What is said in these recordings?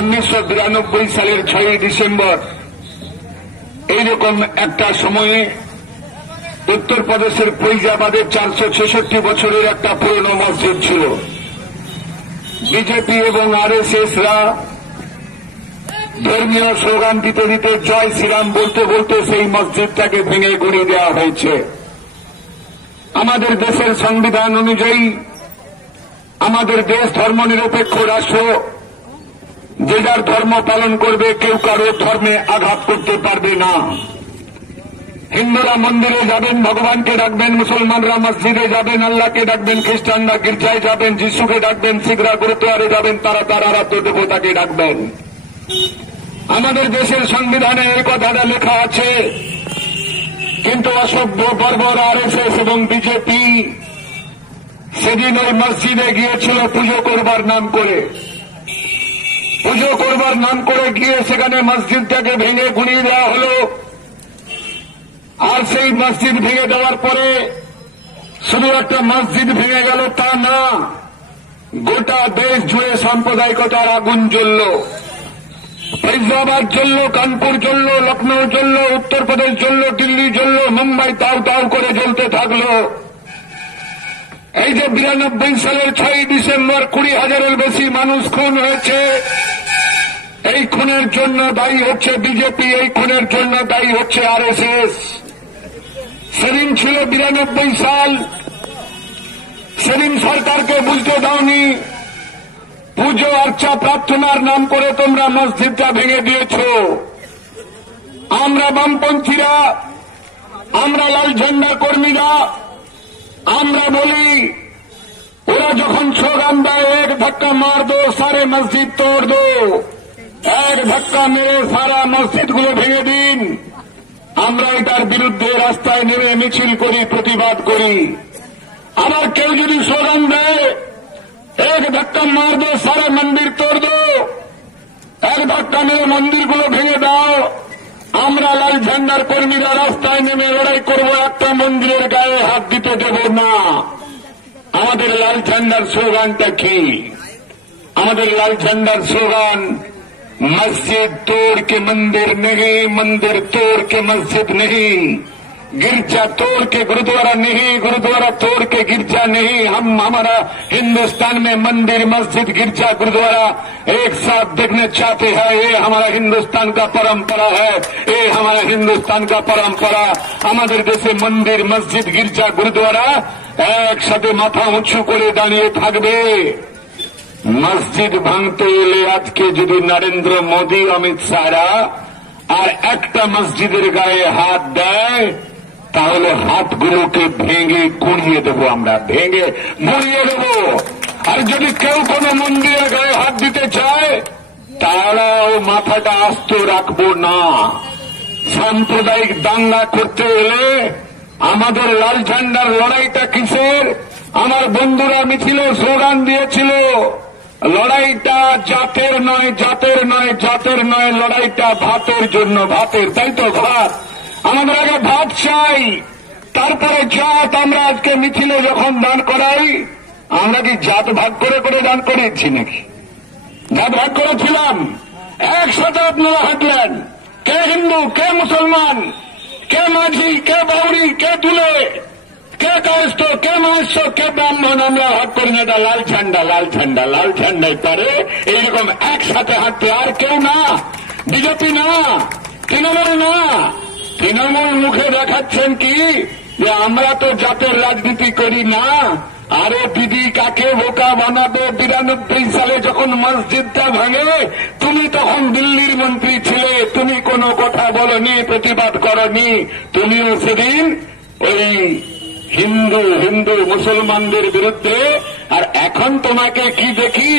1992 সালের 6 ডিসেম্বর এইরকম একটা সময়ে উত্তরপ্রদেশের ফৈজাবাদের 466 বছরের একটা পুরনো মসজিদ ছিল। বিজেপি এবং আরএসএসরা ধর্মীয় স্লোগান দিতে দিতে জয় শ্রীরাম বলতে বলতে সেই মসজিদটাকে ভেঙে গুঁড়িয়ে দেওয়া হয়েছে। আমাদের দেশের সংবিধান অনুযায়ী আমাদের দেশ ধর্মনিরপেক্ষ রাষ্ট্র, যে যার ধর্ম পালন করবে, কেউ কারো ধর্মে আঘাত করতে পারবে না। হিন্দুরা মন্দিরে যাবেন, ভগবানকে ডাকবেন, মুসলমানরা মসজিদে যাবেন, আল্লাহকে ডাকবেন, খ্রিস্টানরা গির্জায় যাবেন, যিশুকে ডাকবেন, শিখরা গুরুদ্বারে যাবেন, তারা তার আরাধ্য দেবতাকে ডাকবেন। আমাদের দেশের সংবিধানে এই কথাটা লেখা আছে, কিন্তু অসভ্য বর্বর আরএসএস এবং বিজেপি সেদিন ওই মসজিদে গিয়েছিল পুজো করবার নাম করে। পুজো করবার নাম করে গিয়ে সেখানে মসজিদটাকে ভেঙে গুঁড়িয়ে দেওয়া হল। আর সেই মসজিদ ভেঙে দেওয়ার পরে শুধু একটা মসজিদ ভেঙে গেল তা না, গোটা দেশ জুড়ে সাম্প্রদায়িকতার আগুন জ্বলল। ফৈজাবাদ জ্বলল, কানপুর জ্বলল, লখনৌ জ্বলল, উত্তরপ্রদেশ জ্বলল, দিল্লি জ্বলল, মুম্বাই তাও তাও করে জ্বলতে থাকল। এই যে 92 সালের 6 ডিসেম্বর 20,000-এর বেশি মানুষ খুন হয়েছে, এই খুনের জন্য দায়ী হচ্ছে বিজেপি, এই খুনের জন্য দায়ী হচ্ছে আরএসএস। সেদিন ছিল 92 সাল, সেদিন সরকারকে বুঝতে দাওনি। পুজো আর্চা প্রার্থনার নাম করে তোমরা মসজিদটা ভেঙে দিয়েছ। আমরা বামপন্থীরা, আমরা লাল ঝান্ডা কর্মীরা, আমরা বলি ওরা যখন স্লোগান দেয় এক ধাক্কা মার দো সারে মসজিদ তোড় দো, এক ধাক্কা মেরে সারা মসজিদগুলো ভেঙে দিন, আমরা এটার বিরুদ্ধে রাস্তায় নেমে মিছিল করি, প্রতিবাদ করি। আবার কেউ যদি স্লোগান দেয় এক ধাক্কা মার দো সারা মন্দির তোড় দো, এক ধাক্কা মেরে মন্দিরগুলো ভেঙে দাও, আমরা লাল ঝান্ডার কর্মীরা রাস্তায় নেমে লড়াই করব, একটা মন্দিরের গায়ে হাত দিতে দেব না। আমাদের লাল ঝান্ডার স্লোগানটা কি? আমাদের লাল ঝান্ডার স্লোগান मस्जिद तोड़ के मंदिर नहीं, मंदिर तोड़ के मस्जिद नहीं, गिरजा तोड़ के गुरुद्वारा नहीं, गुरुद्वारा तोड़ के गिरजा नहीं। हम हमारा हिंदुस्तान में मंदिर, मस्जिद, गिरजा, गुरुद्वारा एक साथ देखने चाहते हैं। ये हमारा हिंदुस्तान का परंपरा है, ये हमारा हिंदुस्तान का परंपरा। हमारे देशे मंदिर, मस्जिद, गिरजा, गुरुद्वारा एक साथे माथा उঁচু করে দাঁড়িয়ে থাকবে। মসজিদ ভাঙতে এলে আজকে যদি নরেন্দ্র মোদী, অমিত শাহরা আর একটা মসজিদের গায়ে হাত দেয়, তাহলে হাতগুলোকে ভেঙে গুঁড়িয়ে দেব, আমরা ভেঙে গুঁড়িয়ে দেব। আর যদি কেউ কোন মন্দিরের গায়ে হাত দিতে চায়, তারাও মাথাটা আস্ত রাখবো না। সাম্প্রদায়িক দাঙ্গা করতে এলে আমাদের লাল ঝান্ডার লড়াইটা কিসের? আমার বন্ধুরা মিছিলে স্লোগান দিয়েছিল, লড়াইটা জাতের নয়, জাতের নয়, জাতের নয়, লড়াইটা ভাতের জন্য, ভাতের। তাই তো, ভাত। আমাদের আগে ভাত চাই, তারপরে জাত। আমরা আজকে মিছিলে যখন দান করাই, আমরা কি জাত ভাগ করে করে দান করেছি নাকি? জাত ভাগ করেছিলাম? একসাথে আপনারা হাঁটলেন, কে হিন্দু, কে মুসলমান, কে মাঝি, কে বাউরি, কে দুলে, কে কায়স্থ, কে মহেশ্ব, কে ব্রাহ্মণ, আমরা ভাগ করি না। এটা লাল ঝান্ডা, লাল ঝান্ডা, লাল ঝান্ডাই পারে এইরকম একসাথে হাঁটতে। আর কেউ না, বিজেপি না, তৃণমূল না। তৃণমূল মুখে দেখাচ্ছেন কি যে আমরা তো জাতের রাজনীতি করি না। আরে দিদি, কাকে বোকা বানাবে? 92 সালে যখন মসজিদটা ভাঙে, তুমি তখন দিল্লির মন্ত্রী ছিলে, তুমি কোনো কথা বলনি, প্রতিবাদ করনি। তুমিও সেদিন ওই হিন্দু হিন্দু মুসলমানদের বিরুদ্ধে। আর এখন তোমাকে কি দেখি,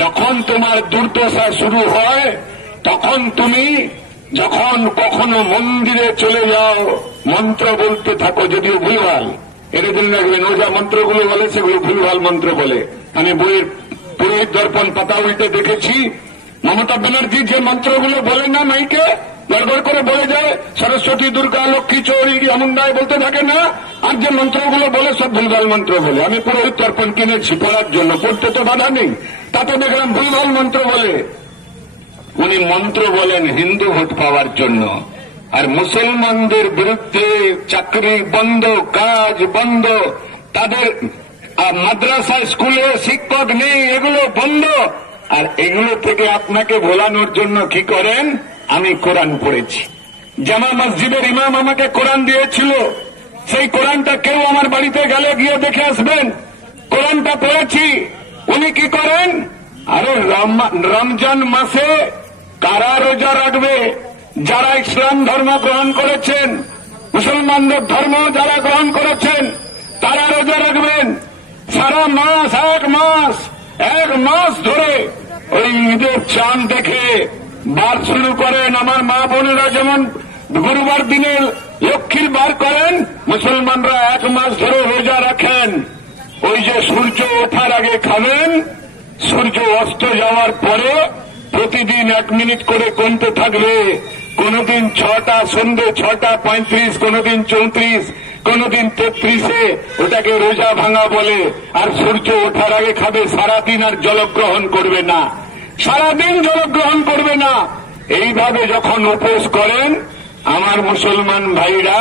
যখন তোমার দুর্দশা শুরু হয়, তখন তুমি যখন কখনো মন্দিরে চলে যাও, মন্ত্র বলতে থাকো, যদিও ভুলভাল। এটা জন্য রাখবেন, ও যা মন্ত্রগুলো বলে সেগুলো ভুলভাল মন্ত্র বলে। আমি বইয়ের পুরোহিত দর্পণ পাতা উল্টে দেখেছি, মমতা ব্যানার্জি যে মন্ত্রগুলো বলে না মাইকে, গড়গড় করে বলে যায়, সরস্বতী, দুর্গা, লক্ষ্মী, চৌরি, আমুন্দায় বলতে থাকে না। আর যে মন্ত্রগুলো বলে সব ভুলভাল মন্ত্র বলে। আমি পুরোহিত দর্পণ কিনেছি পড়ার জন্য, পড়তে তো বাধা নেই। তাতে দেখলাম ভুলভাল মন্ত্র বলে। উনি মন্ত্র বলেন হিন্দু ভোট পাওয়ার জন্য, আর মুসলমানদের বিরুদ্ধে চাকরি বন্ধ, কাজ বন্ধ, তাদের মাদ্রাসা স্কুলে শিক্ষক নেই, এগুলো বন্ধ। আর এগুলো থেকে আপনাকে ভোলানোর জন্য কি করেন? আমি কোরআন পড়েছি, জামা মসজিদের ইমাম আমাকে কোরআন দিয়েছিল, সেই কোরআনটা কেউ আমার বাড়িতে গেলে গিয়ে দেখে আসবেন, কোরআনটা পড়েছি। উনি কি করেন? আরে রমজান মাসে কারা রোজা রাখবে? যারা ইসলাম ধর্ম গ্রহণ করেছেন, মুসলমানদের ধর্ম যারা গ্রহণ করেছেন তারা রোজা রাখবেন। সারা মাস, এক মাস ধরে ওই ঈদের চাঁদ দেখে বার শুরু করেন। আমার মা বোনেরা যেমন গুরুবার দিনে লক্ষ্মীর বার করেন, মুসলমানরা এক মাস ধরে রোজা রাখেন। ওই যে সূর্য ওঠার আগে খাবেন, সূর্য অস্ত যাওয়ার পরে প্রতিদিন 1 মিনিট করে কমতে থাকবে। কোনদিন 6টা, সন্ধ্যে 6:35, কোনদিন 34, কোনদিন 33-এ, ওটাকে রোজা ভাঙা বলে। আর সূর্য ওঠার আগে খাবে, সারাদিন আর জলগ্রহণ করবে না, সারাদিন জলগ্রহণ করবে না। এইভাবে যখন উপোস করেন আমার মুসলমান ভাইরা,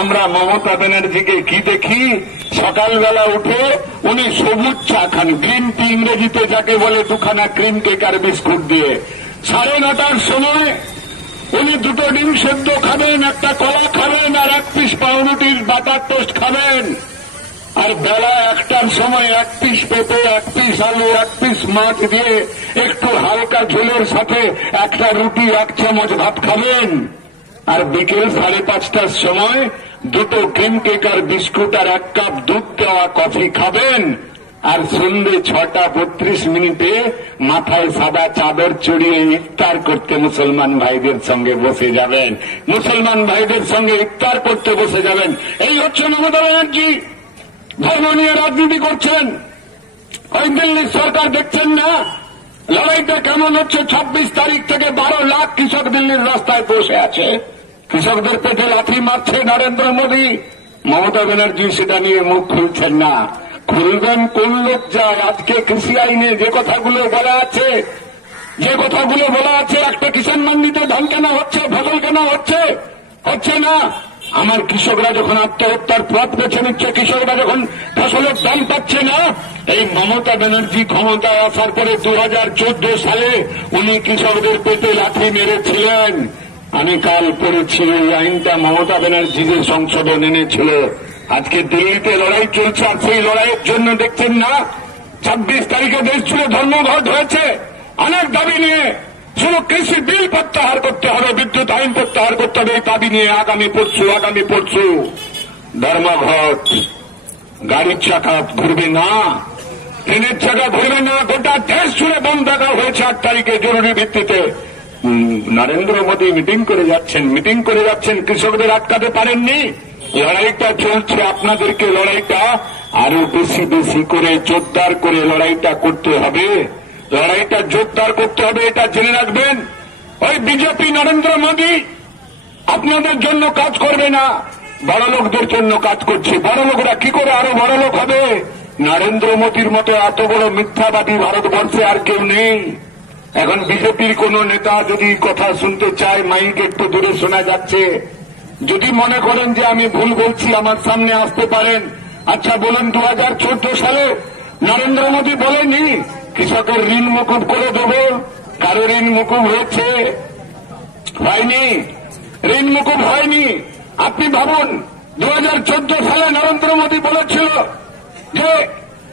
আমরা মমতা ব্যানার্জিকে কি দেখি? সকালবেলা উঠে উনি সবুজ চা খান, গ্রিন টি ইংরেজিতে যাকে বলে, 2খানা ক্রিম কেক আর বিস্কুট দিয়ে। 9:30টার সময় উনি 2টো ডিম সেদ্ধ খাবেন, একটা কলা খাবেন, আর 1 পিস পাউরুটির বাটার টোস্ট খাবেন। আর বেলা 1টার সময় 1 পিস পেঁপে, 1 পিস আলু, 1 পিস মাছ দিয়ে একটু হালকা ঝোলের সাথে একটা রুটি, 1 চামচ ভাত খাবেন। আর বিকেল 5:30টার সময় 2টো ক্রিম কেক আর বিস্কুট আর 1 কাপ দুধ দেওয়া কফি খাবেন। আর সন্ধ্যে 6:32 মাথায় সাদা চাদর চড়িয়ে ইফতার করতে মুসলমান ভাইদের সঙ্গে বসে যাবেন, মুসলমান ভাইদের সঙ্গে ইফতার করতে বসে যাবেন। এই হচ্ছে মমতা ব্যানার্জি। ধর্ম নিয়ে রাজনীতি করছেন। ওই দিল্লির সরকার দেখছেন না লড়াইটা কেমন হচ্ছে? 26 তারিখ থেকে 12 লাখ কৃষক দিল্লির রাস্তায় বসে আছে, কৃষকদের পেটে লাথি মারছে নরেন্দ্র মোদী। মমতা ব্যানার্জি সেটা নিয়ে মুখ খুলছেন না। খুলবেন কোন লোক যায়? আজকে কৃষি আইনে যে কথাগুলো বলা আছে, একটা কিষাণ মান্ডিতে ধান কেনা হচ্ছে, ফসল কেনা হচ্ছে না। আমার কৃষকরা যখন আত্মহত্যার পথ বেছে নিচ্ছে, কৃষকরা যখন ফসলের দাম পাচ্ছে না, এই মমতা ব্যানার্জি ক্ষমতায় আসার পরে 2014 সালে উনি কৃষকদের পেটে লাথি মেরেছিলেন। আমি কাল পড়েছি এই আইনটা মমতা ব্যানার্জি যে সংশোধন এনেছিল। আজকে দিল্লিতে লড়াই চলছে, আর সেই লড়াইয়ের জন্য দেখছেন না 26 তারিখে দেশ জুড়ে ধর্মঘট হয়েছে অনেক দাবি নিয়ে। শুধু কৃষি বিল প্রত্যাহার করতে হবে, বিদ্যুৎ আইন প্রত্যাহার করতে হবে, এই দাবি নিয়ে আগামী পরশু ধর্মঘট। গাড়ির চাকা ঘুরবে না, ট্রেনের চাকা ঘুরবে না, গোটা দেশ জুড়ে বন্ধ রাখা হয়েছে 8 তারিখে জরুরি ভিত্তিতে। নরেন্দ্র মোদী মিটিং করে যাচ্ছেন, কৃষকদের আটকাতে পারেননি। লড়াইটা চলছে, আপনাদেরকে লড়াইটা আরো বেশি করে জোরদার করে লড়াইটা করতে হবে, লড়াইটা জোরদার করতে হবে, এটা জেনে রাখবেন। ওই বিজেপি নরেন্দ্র মোদী আপনাদের জন্য কাজ করবে না, বড় লোকদের জন্য কাজ করছে। বড় লোকরা কি করে আরো বড় লোক হবে? নরেন্দ্র মোদীর মতো এত বড় মিথ্যাবাদী ভারতবর্ষে আর কেউ নেই। এখন বিজেপির কোন নেতা যদি কথা শুনতে চায়, মাইক একটু দূরে শোনা যাচ্ছে। যদি মনে করেন যে আমি ভুল বলছি, আমার সামনে আসতে পারেন। আচ্ছা বলুন, 2014 সালে নরেন্দ্র মোদী বলেনি কৃষকের ঋণ মকুব করে দেব? কারো ঋণ মকুব হয়েছে? হয়নি, ঋণ মকুব হয়নি। আপনি ভাবুন, 2014 সালে নরেন্দ্র মোদী বলেছিল যে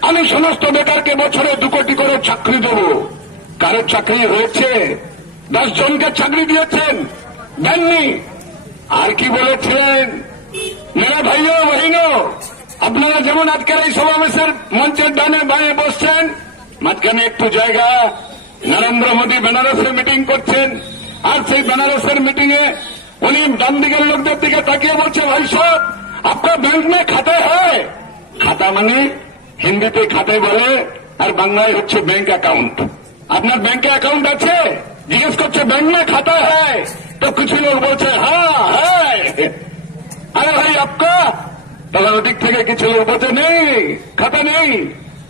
আমি সমস্ত বেকারকে বছরে 2 কোটি করে চাকরি দেব। কারো চাকরি হয়েছে? 10 জনকে চাকরি দিয়েছেন, দেননি। আর কি বলেছিলেন? মেরা ভাইও বহিনো, আপনারা যেমন আজকের এই সমাবেশের মঞ্চের ডানে বাঁয়ে বসছেন, মাঝখানে একটু জায়গা। নরেন্দ্র মোদী বেনারসে মিটিং করছেন, আর সেই বেনারসের মিটিং এ উনি ডান দিকের লোকদের দিকে তাকিয়ে বলছে, ভাই সাহেব আপনার ব্যাংক মে খাতা হ্যায়? খাতা মানে হিন্দিতে খাতে বলে, আর বাংলায় হচ্ছে ব্যাংক অ্যাকাউন্ট। আপনার ব্যাংকে অ্যাকাউন্ট আছে? জিজ্ঞেস করছে ব্যাংক মে খাতা হ্যায়? তো কিছু লোক বলছে হ্যাঁ হ্যায়। আরে ভাই আপকা? তখন ওদিক থেকে কিছু লোক বলছে নেই, খাতা নেই।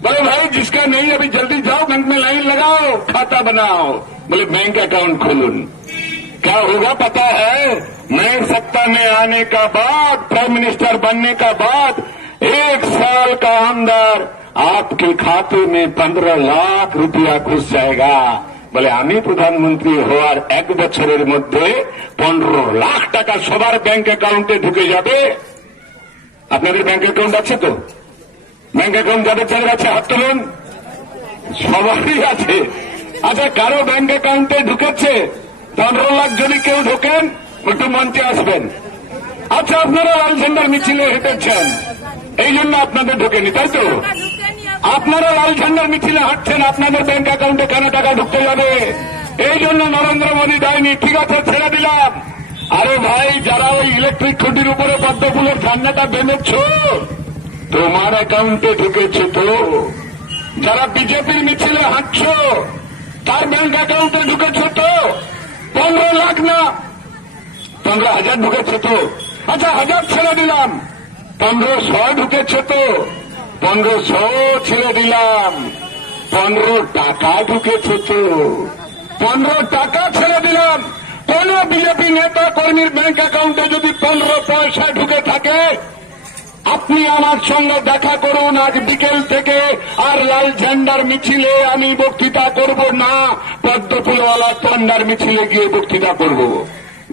बोले भाई जिसका नहीं अभी जल्दी जाओ बैंक में लाइन लगाओ, खाता बनाओ। बोले बैंक अकाउंट खोलून। क्या होगा पता है? मैं सत्ता में आने का बाद, प्राइम मिनिस्टर बनने का बाद 1 साल का अंदर आपके खाते में 15 लाख रुपया घुस जाएगा। বলে আমি প্রধানমন্ত্রী হওয়ার 1 বছরের মধ্যে 15 লাখ টাকা সবার ব্যাংক অ্যাকাউন্টে ঢুকে যাবে। আপনাদের ব্যাংক অ্যাকাউন্ট আছে তো? ব্যাংক অ্যাকাউন্ট যাদের যাদের আছে হাত তুলুন। সবারই আছে। আচ্ছা, কারো ব্যাংক অ্যাকাউন্টে ঢুকেছে 15 লাখ? যদি কেউ ঢোকেন একটু মঞ্চে আসবেন। আচ্ছা, আপনারা লাল ঝান্ডার মিছিলে হেঁটেছেন, এই জন্য আপনাদের ঢোকেনি, তাই তো? আপনারা লাল ঝান্ডার মিছিলে হাঁটছেন, আপনাদের ব্যাংক অ্যাকাউন্টে কেন টাকা ঢুকতে যাবে? এই জন্য নরেন্দ্র মোদী দেয়নি। ঠিক আছে, ছেড়ে দিলাম। আরে ভাই, যারা ওই ইলেকট্রিক খুঁটির উপরে পদ্মফুলের ঝান্ডাটা বেঁধেছ, তোমার অ্যাকাউন্টে ঢুকেছে তো? যারা বিজেপির মিছিলে হাঁটছ, তার ব্যাংক অ্যাকাউন্টে ঢুকেছে তো? 15 লাখ না, 15,000 ঢুকেছে তো? আচ্ছা, 1000 ছেড়ে দিলাম, 1500 ঢুকেছে তো? 1500 ছেড়ে দিলাম, 15 টাকা ঢুকেছে তো? 15 টাকা ছেড়ে দিলাম। কোন বিজেপি নেতা কর্মীর ব্যাংক অ্যাকাউন্টে যদি 15 পয়সা ঢুকে থাকে, আপনি আমার সঙ্গে দেখা করুন আজ বিকেল থেকে। আর লাল ঝান্ডার মিছিলে আমি বক্তৃতা করব না, পদ্মফুলওয়ালা ঝান্ডার মিছিলে গিয়ে বক্তৃতা করব।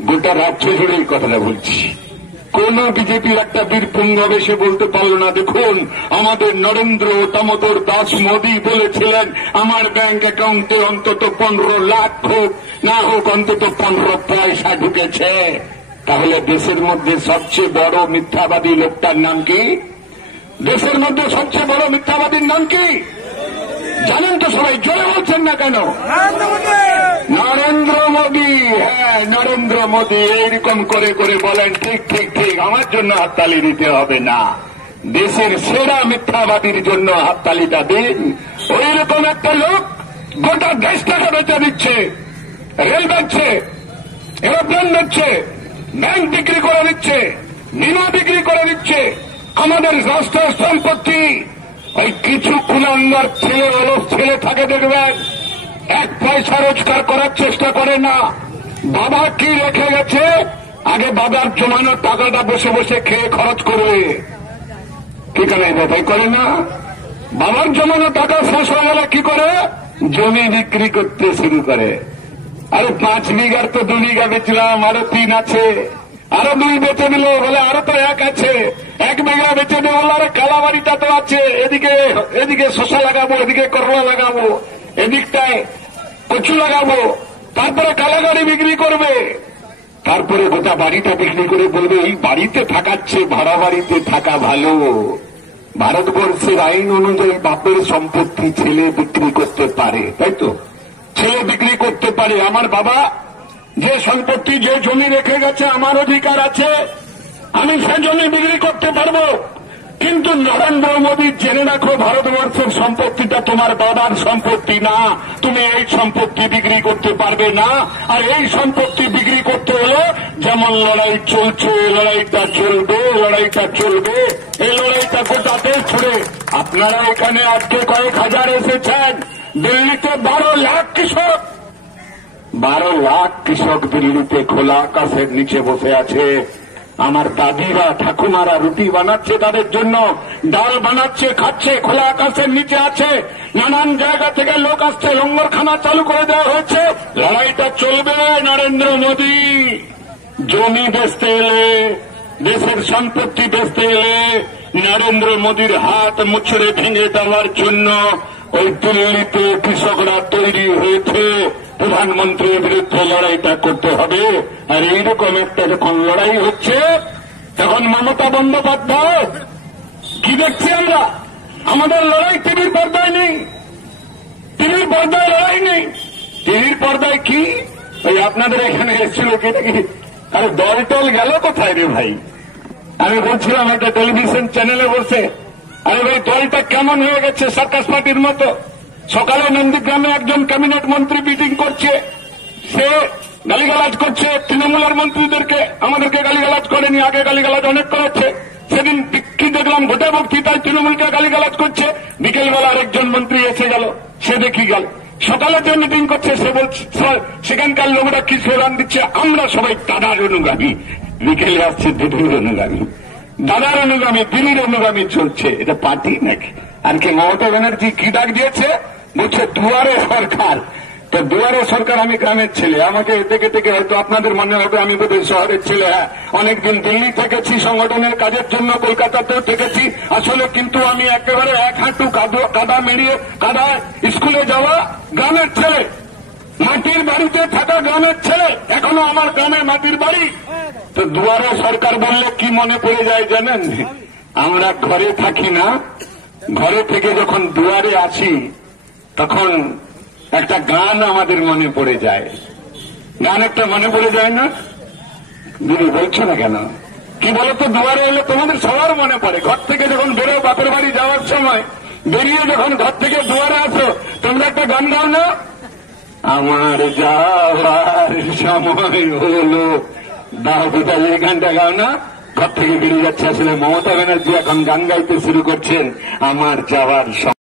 গোটা রাজ্য জুড়ে এই কথাটা বলছি। কোন বিজেপির একটা বীরপুঙ্গ এসে বলতে পারল না, দেখুন আমাদের নরেন্দ্র দামোদর দাস মোদী বলেছিলেন আমার ব্যাংক অ্যাকাউন্টে অন্তত 15 লাখ হোক, না হোক অন্তত 15 পয়সা ঢুকেছে। তাহলে দেশের মধ্যে সবচেয়ে বড় মিথ্যাবাদী লোকটার নাম কি? দেশের মধ্যে সবচেয়ে বড় মিথ্যাবাদীর নাম কি জানেন তো? সবাই জোরে বলছেন না কেন? নরেন্দ্র মোদী। হ্যাঁ, নরেন্দ্র মোদী। এইরকম করে করে বলেন ঠিক ঠিক ঠিক, আমার জন্য হাততালি দিতে হবে না, দেশের সেরা মিথ্যাবাদীর জন্য হাততালিটা দিন। ওই রকম একটা লোক গোটা দেশটাকে বেচে দিচ্ছে, রেল বেচছে, এরোপ্লেন বেচছে, ব্যাংক বিক্রি করে দিচ্ছে, বিমা বিক্রি করে দিচ্ছে, আমাদের রাষ্ট্রের সম্পত্তি। ওই কিছু কুলাঙ্গার ছেলে, অলস ছেলে থাকে দেখবেন, 1 পয়সা রোজগার করার চেষ্টা করে না। বাবা কি রেখে গেছে, আগে বাবার জমানো টাকাটা বসে বসে খেয়ে খরচ করবে। কি করে? তাই করে না? বাবার জমানো টাকা শেষ হয়ে গেলে কি করে? জমি বিক্রি করতে শুরু করে। আরে 5 বিঘার তো 2 বিঘা বেচলাম, আরো 3 আছে, আরো 2 বেচে দিল, বলে আরো তো 1 আছে, 1 বিঘা বেচে দেবো, আরে কালাবাড়িটা তো আছে, এদিকে শসা লাগাবো, এদিকে করলা লাগাবো, এদিকটায় কচু লাগাবো, তারপরে কালাগাড়ি বিক্রি করবে, তারপরে গোটা বাড়িটা বিক্রি করে বলবে এই বাড়িতে থাকার চেয়ে ভাড়া বাড়িতে থাকা ভালো। ভারতবর্ষের আইন অনুযায়ী বাপের সম্পত্তি ছেলে বিক্রি করতে পারে, তাই তো? ছেলে বিক্রি করতে পারে। আমার বাবা যে সম্পত্তি, যে জমি রেখে গেছে, আমার অধিকার আছে, আমি সে জমি বিক্রি করতে পারবো। কিন্তু নরেন্দ্র মোদী জেনে রাখো, ভারতবর্ষের সম্পত্তিটা তোমার বাবার সম্পত্তি না, তুমি এই সম্পত্তি বিক্রি করতে পারবে না। আর এই সম্পত্তি বিক্রি করতে হলে যেমন লড়াই চলছে, লড়াইটা চলবে, লড়াইটা চলবে, এই লড়াইটা গোটা দেশ ছুড়ে। আপনারা এখানে আজকে কয়েক হাজার এসেছেন, দিল্লিতে 12 লাখ কৃষক, 12 লাখ কৃষক দিল্লিতে খোলা আকাশের নিচে বসে আছে। আমার দাদিরা, ঠাকুমারা রুটি বানাচ্ছে তাদের জন্য, ডাল বানাচ্ছে, খাচ্ছে, খোলা আকাশের নিচে আছে। নানান জায়গা থেকে লোক আসছে, লঙ্গরখানা চালু করে দেওয়া হয়েছে। লড়াইটা চলবে। নরেন্দ্র মোদী জমি বেচতে এলে, দেশের সম্পত্তি বেচতে এলে নরেন্দ্র মোদীর হাত মুচড়ে ভেঙে দেওয়ার জন্য ওই দিল্লিতে কৃষকরা তৈরি হয়েছে। প্রধানমন্ত্রীর বিরুদ্ধে লড়াইটা করতে হবে। আর এইরকম একটা যখন লড়াই হচ্ছে, তখন মমতা বন্দ্যোপাধ্যায় কি দেখছি আমরা? আমাদের লড়াই টিভির পর্দায় নেই, টিভির পর্দায় লড়াই নেই। টিভির পর্দায় কি ওই আপনাদের এখানে এসেছিল কি নাকি? আরে দল টল গেল কোথায় রে ভাই? আমি বলছিলাম একটা টেলিভিশন চ্যানেলে বসে, আরে ভাই দলটা কেমন হয়ে গেছে, সার্কাস পার্টির মতো। সকালে নন্দীগ্রামে একজন ক্যাবিনেট মন্ত্রী মিটিং করছে, সে গালিগালাজ করছে তৃণমূলের মন্ত্রীদেরকে, আমাদেরকে গালিগালাজ করেনি, আগে গালিগালাজ অনেক করেছে। সেদিন কি দেখলাম গোটা বক্তৃতায় তৃণমূলকে গালিগালাজ করছে, বিকেলবেলা আরেকজন মন্ত্রী এসে গেল, সে দেখি গেল। সকালে যে মিটিং করছে সে বলছে, সেখানকার লোকরা কি স্লোগান দিচ্ছে, আমরা সবাই দাদার অনুগামী। বিকেলে আসছে দিদির অনুগামী, দাদার অনুগামী, দিদির অনুগামী চলছে। এটা পার্টি নাকি? আর কি মমতা ব্যানার্জি কি ডাক দিয়েছে, বলছে দুয়ারে সরকার। তো দুয়ারে সরকার, আমি গ্রামের ছেলে, আমাকে থেকে থেকে হয়তো আপনাদের মনে হবে আমি বোধহয় শহরের ছেলে। হ্যাঁ, অনেকদিন দিল্লি থেকেছি সংগঠনের কাজের জন্য, কলকাতাতেও থেকেছি। আসলে কিন্তু আমি একেবারে এক হাঁটু কাদা মেরিয়ে কাদা স্কুলে যাওয়া গ্রামের ছেলে, মাটির বাড়িতে থাকা গ্রামের ছেলে, এখনো আমার গ্রামে মাটির বাড়ি। তো দুয়ারে সরকার বললে কি মনে পড়ে যায় জানেন? আমরা ঘরে থাকি না, ঘরে থেকে যখন দুয়ারে আসি তখন একটা গান আমাদের মনে পড়ে যায়। গান একটা মনে পড়ে যায় না? দিদি বলছো না কেন? কি বলতো, দুয়ারে এলে তোমাদের সবার মনে পড়ে। ঘর থেকে যখন বেরো বাপের বাড়ি যাওয়ার সময়, বেরিয়ে যখন ঘর থেকে দুয়ারে আসো, তোমরা একটা গান গাও না, আমার যাওয়ার সময় হলো, দাও পিতা, এই গানটা গাও না? ঘর থেকে বেরিয়ে যাচ্ছে। আসলে মমতা ব্যানার্জি এখন গান গাইতে শুরু করছেন, আমার যাওয়ার সময়।